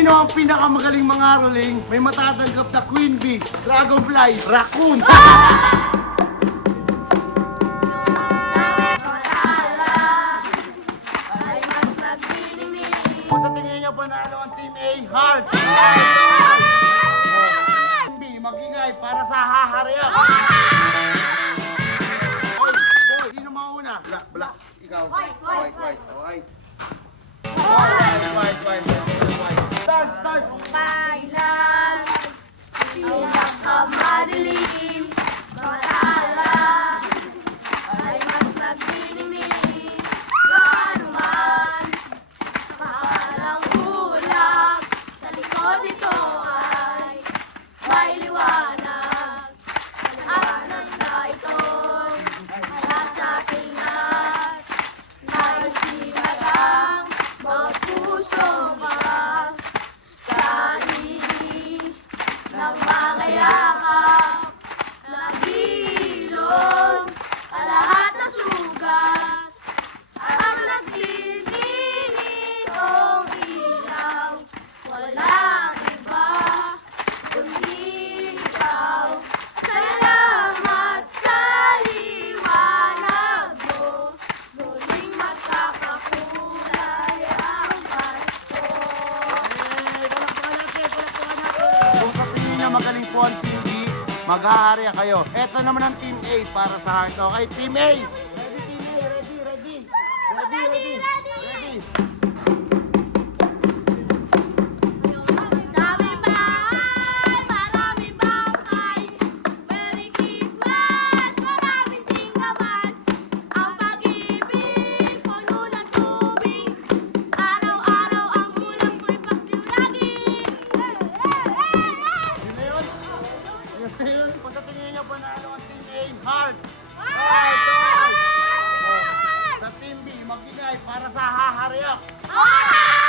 sino ang pinakamagaling mangaroling, may matatanggap na queen bee, dragonfly, raccoon. Kung sa tingin niyo panalo ang Team A, heart. Team B, magingay para sa haharya. Oy, boy, sino mauna? Black, ikaw. White. Okay. White. Start. Bailan, iyak ka madilim, matala, ay mas nagsininig, ganuman, parang ulap, sa likod nito ay may liwanag, liwanag na itong wala sa ating lahat, may sinagang bawat pusong mas sa ibig ng mga yakap, nagilong ang lahat na sugat, ang nagsisinit kong ilaw, walang iba kundi ikaw. Salamat sa liwanag mo, muling magkakakulay ang Pasko. Kung sa tingin niya magaling po ang Team B, mag-aharya kayo. Ito naman ang Team A para sa heart. Okay, Team A. Ready, Team A. Ready. Dami bahay, marami bangkay, Merry Christmas, maraming singgamas, ang pag-ibig, puno ng tubig, araw-araw ang ulam ko'y pagdiwlagin. Yun na yun. Kung sa tingin niya panalo ang Team A, heart. Sa Team B, magingay para sa haharya. Alright!